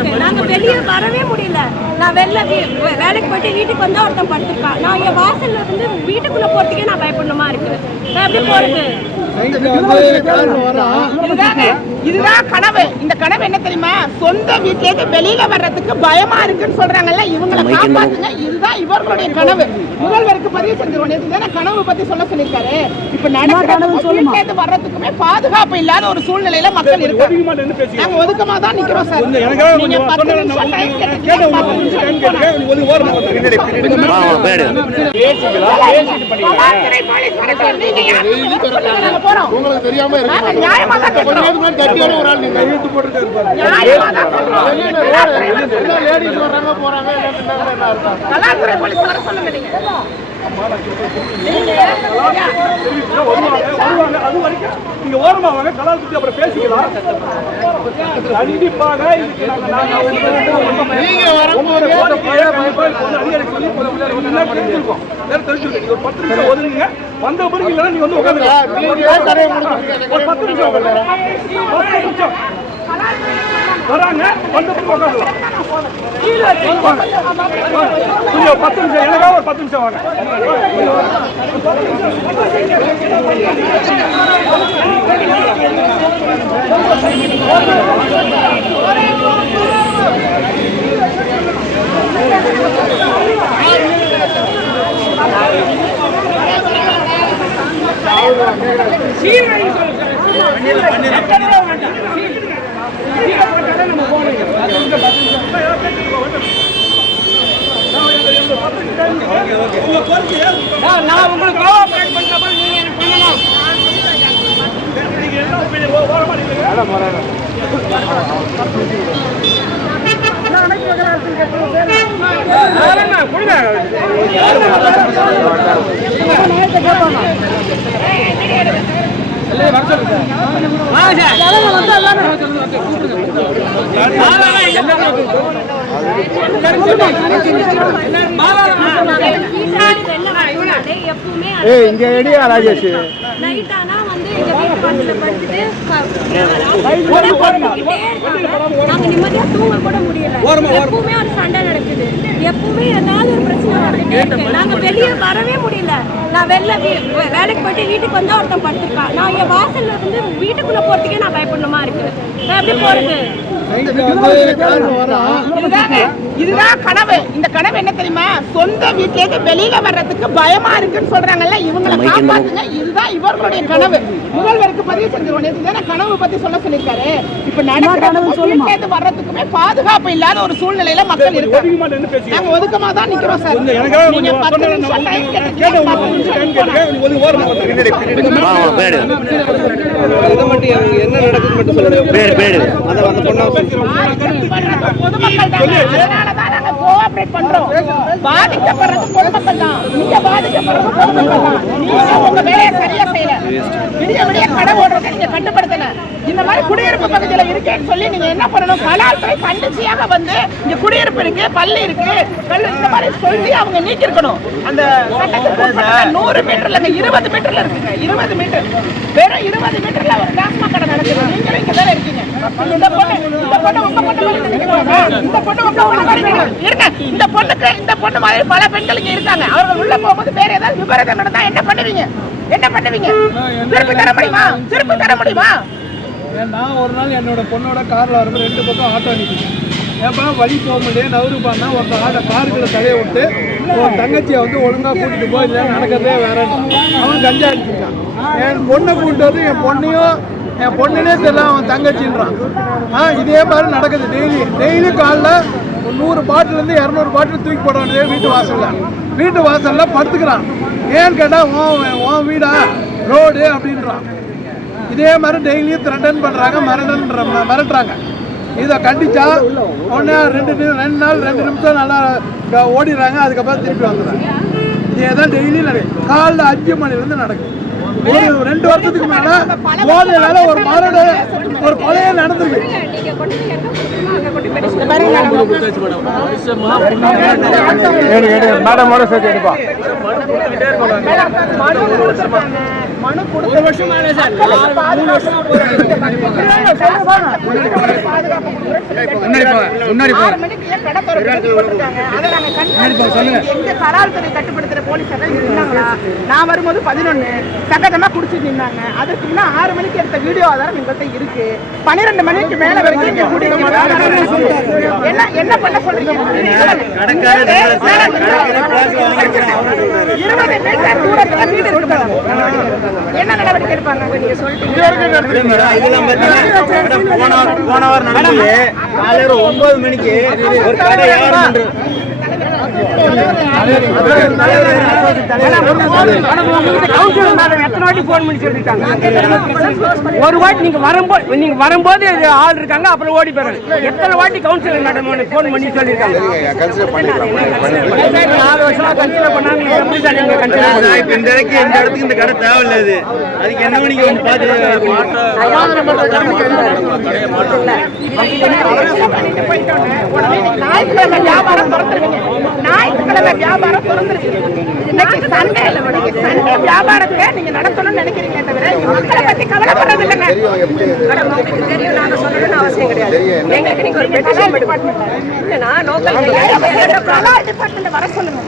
இருக்கு நாங்க வெளியே வரவே முடியல. நான் வெளில வேலைக்கு போயிட்டு வீட்டுக்கு வந்தா ஒருத்தன் படுத்திருக்கான். நான் என் வாசல்ல இருந்து வீட்டுக்குள்ள போறதுக்கே நான் பயப்படணுமா இருக்கு. எப்படி போறது? இதுதாங்க இதுதான் கனவு இந்த கனவு என்ன தெரியுமா சொந்த வீட்ல இருந்து வெளியில வர்றதுக்கு பயமா இருக்குன்னு சொல்றாங்கல்ல இவங்களை காப்பாத்துங்க இதுதான் இவர்களுடைய கனவு முதல்வருக்கு பதிவு செஞ்சிருவோம் நேற்று தானே கனவு பத்தி சொல்ல சொல்லியிருக்காரு இப்ப நடக்கிற வீட்ல இருந்து வர்றதுக்குமே பாதுகாப்பு இல்லாத ஒரு சூழ்நிலையில மக்கள் இருக்காங்க நாங்க ஒதுக்கமா தான் நிக்கிறோம் சார் நீங்க பத்து நிமிஷம் கேட்டீங்க, போறோம். உங்களுக்கு தெரியாம இருக்கு கட்டியான ஒரு ஆள் நீங்க லேடிஸ் வர்றாங்க போறாங்க கலாத்துறை போலீஸ் வர சொல்லுங்க அது வரைக்கும் நீங்க ஓரமா வாங்க கலால் பத்தி அப்புறம் பேசிக்கலாம். கண்டிப்பாக நாங்க வரும்போது தெரிஞ்சிருக்கோம் தெரிஞ்சிருக்கோம் ஒரு பத்து நிமிஷம் வந்த பிறகு இல்லைன்னா நீங்க வந்து முடிச்சிருக்கீங்க. ஒரு பத்து நிமிஷம் உட்காருங்க. பத்து நிமிஷம் வராங்க வந்த உட்காந்துலாம் கொஞ்சம் பத்து நிமிஷம் எனக்காக ஒரு பத்து நிமிஷம் வாங்க. உங்க கோரிக்கையை நான் உங்களுக்கு கோஆபரேட் பண்றப்ப நீங்க எனக்கு பண்ணணும். நீங்க ஏய் இங்க ரெடியா ராஜேஷ். நைட் ஆனா வந்து எங்க வீட்டு வாசல்ல படுத்துட்டு க- உடனே போட்டுக்கிட்டே இருக்காங்க. நாங்க நிம்மதியா தூங்க கூட முடியல எப்பவுமே ஒரு சண்டை நடக்குது. எப்பவுமே ஏதாவது ஒரு பிரச்சனை வந்துட்டே இருக்கு. நாங்க வெளியே வரவே முடியல. நான் வெளில வேலைக்கு போயிட்டு வீட்டுக்கு வந்தா ஒருத்தன் படுத்திருக்கான் நான் என் வாசல்ல இருந்து வீட்டுக்குள்ள போறதுக்கே நான் பயப்படணுமா இருக்கு நான் எப்படி போறது? இதுதாங்க இதுதான் கனவு. இந்த கனவு என்ன தெரியுமா? சொந்த வீட்ல இருந்து வெளியில வர்றதுக்கு பயமா இருக்குன்னு சொல்றாங்கல்ல? இவங்களை காப்பாத்துங்க. இதுதான் இவர்களுடைய கனவு. முதல்வருக்கு பதிவு செஞ்சிருவோம். நேற்று தானே கனவு பத்தி சொல்ல சொல்லியிருக்காரு. இப்ப இருந்து வர்றதுக்குமே பாதுகாப்பு இல்லாத ஒரு சூழ்நிலையில மக்கள் இருக்காங்க. நாங்க ஒதுக்கமா தான் நிக்கிறோம் சார். நீங்க பத்து நிமிஷம் டைம் கேட்டுங்க வந்து பொதுமக்கள் தானே. அதனாலதான் நாங்க கோஆபரேட் பண்றோம். பாதிக்கப்படுறது பொதுமக்கள் தான். நீங்க பாதிக்கப்படுறது பொதுமக்கள் தான். நீங்க உங்க சரியா செய்யல. விடிய விடிய கடை ஓடுறத நீங்க கட்டுப்படுத்தல. இந்த மாதிரி குடியிருப்பு பகுதியில இருக்கேன்னு சொல்லி நீங்க என்ன பண்ணணும்? கலால்துறை கண்டிச்சியாக வந்து இங்க குடியிருப்பு இருக்கு பள்ளி இருக்கு கல்லு இந்த மாதிரி சொல்லி அவங்க நீக்கிருக்கணும் அந்த சட்டத்துக்கு நூறு மீட்டர்ல இருபது மீட்டர்ல இருக்குங்க. இருபது மீட்டர். வெறும் இருபது மீட்டர்ல ஒரு டாஸ்மாக் கடை நடக்குது. நீங்களும் இங்க தானே இருக்கீங்க. இந்த பொண்ணு இந்த பொண்ணு உங்க பொண்ணு இந்த பொண்ணு உங்க பொண்ணு இருக்க இந்த பொண்ணுக்கு இந்த பொண்ணு மாதிரி பல பெண்களுக்கு இருக்காங்க. அவர்கள் உள்ள போகும்போது வேற ஏதாவது விபரீதம் நடந்தா என்ன பண்ணுவீங்க? என்ன பண்ணுவீங்க? திருப்பி தர முடியுமா? திருப்பி தர முடியுமா? நான் ஒரு நாள் என்னோட பொண்ணோட காரில் வரும்போது ரெண்டு பக்கம் ஆட்டோ நிற்குது ஏப்பா வழி போக முடியாது நவருப்பான்னா ஒருத்த ஆட்டோ காருக்குள்ள தலையை விட்டு உன் தங்கச்சியை வந்து ஒழுங்காக கூட்டிட்டு போய் இல்லை நடக்கிறதே வேறன்னு அவன் கஞ்சா அடிச்சிருக்கான் என் பொண்ணை கூப்பிட்டு வந்து என் பொண்ணையும் என் பொண்ணுனே தெரியல அவன் தங்கச்சின்றான். ஆ இதே மாதிரி நடக்குது டெய்லி. டெய்லி காலைல ஒரு நூறு பாட்டிலேருந்து இரநூறு பாட்டில் தூக்கி போட வீட்டு வாசலில். வீட்டு வாசல்ல படுத்துக்கிறான். ஏன்னு கேட்டால் உன் உன் வீடா? ரோடு அப்படின்றான். இதே மாதிரி டெய்லியும் த்ரெட்டன் பண்ணுறாங்க மிரட்டன்ற மிரட்டுறாங்க. இதை கண்டிச்சா ஒன்று ரெண்டு ரெண்டு நாள் ரெண்டு நிமிஷம் நல்லா ஓடிடுறாங்க அதுக்கப்புறம் திருப்பி வந்துடுறாங்க. இதே தான் டெய்லியும் நடக்கும் காலைல அஞ்சு மணிலேருந்து நடக்கும் ஒரு ரெண்டு வருஷத்துக்கு மேலே போதையில ஒரு மரடு ஒரு கொலையே நடந்திருக்கு. மேடமோட சேர்த்து எடுப்பா மனு கொடுத்த வருஷம் மூணு வருஷமா. பாதுகாப்பு முன்னாடி கண்காணிக்கிறோம். எங்க கலால்துறை கட்டுப்படுத்துற போலீஸார் தான் இருந்தாங்களா? நான் வரும்போது பதினொன்னு. சகஜமா குடிச்சிட்டு நின்னாங்க. அதற்கு முன்ன ஆறு மணிக்கு எடுத்த வீடியோ ஆதாரம் எங்கள்கிட்ட இருக்கு. பன்னிரெண்டு மணிக்கு மேல வரைக்கும் என்ன என்ன பண்ண சொல்றீங்க? இருபது மீட்டர் தூரத்துல வீடு இருக்கு மேடம். என்ன நடவடிக்கை எடுப்பாங்க நீங்க சொல்லிட்டீங்க போன வாரம் போன வாரம் நடந்தது. காலையில ஒன்பது மணிக்கு ஒரு கடை வியாபாரம் எத்தனை வாட்டி ஃபோன் பண்ணி ஒரு வாட்டி நீங்க வரும்போது நீங்க வரும்போது ஆள் இருக்காங்க அப்புறம் ஓடி போறாங்க எத்தனை வாட்டி கவுன்சிலர் மேடம் ஃபோன் பண்ணி சொல்லிருக்காங்க நாலு வருஷமா கன்சிடர் பண்ணாங்க இந்த இடத்துக்கு இந்த இடத்துக்கு இந்த கடை தேவையில்லை அதுக்கு என்ன மணிக்கு வந்து வியாபாரம் ஞாயிற்றுக்கிழமை வியாபாரம் திறந்துருவீங்க இன்னைக்கு சண்டே. சண்டே வியாபாரத்தை நீங்க நடத்தணும்னு நினைக்கிறீங்க தவிர மக்களை பத்தி கவலைப்படுறது இல்லைங்க தெரியும். நாங்க சொல்லணும்னு அவசியம் கிடையாது. எங்களுக்கு நீங்க ஒரு பெட்டிஷன் இல்லைன்னா லோக்கல் கலா டிபார்ட்மெண்ட் வர சொல்லுங்க.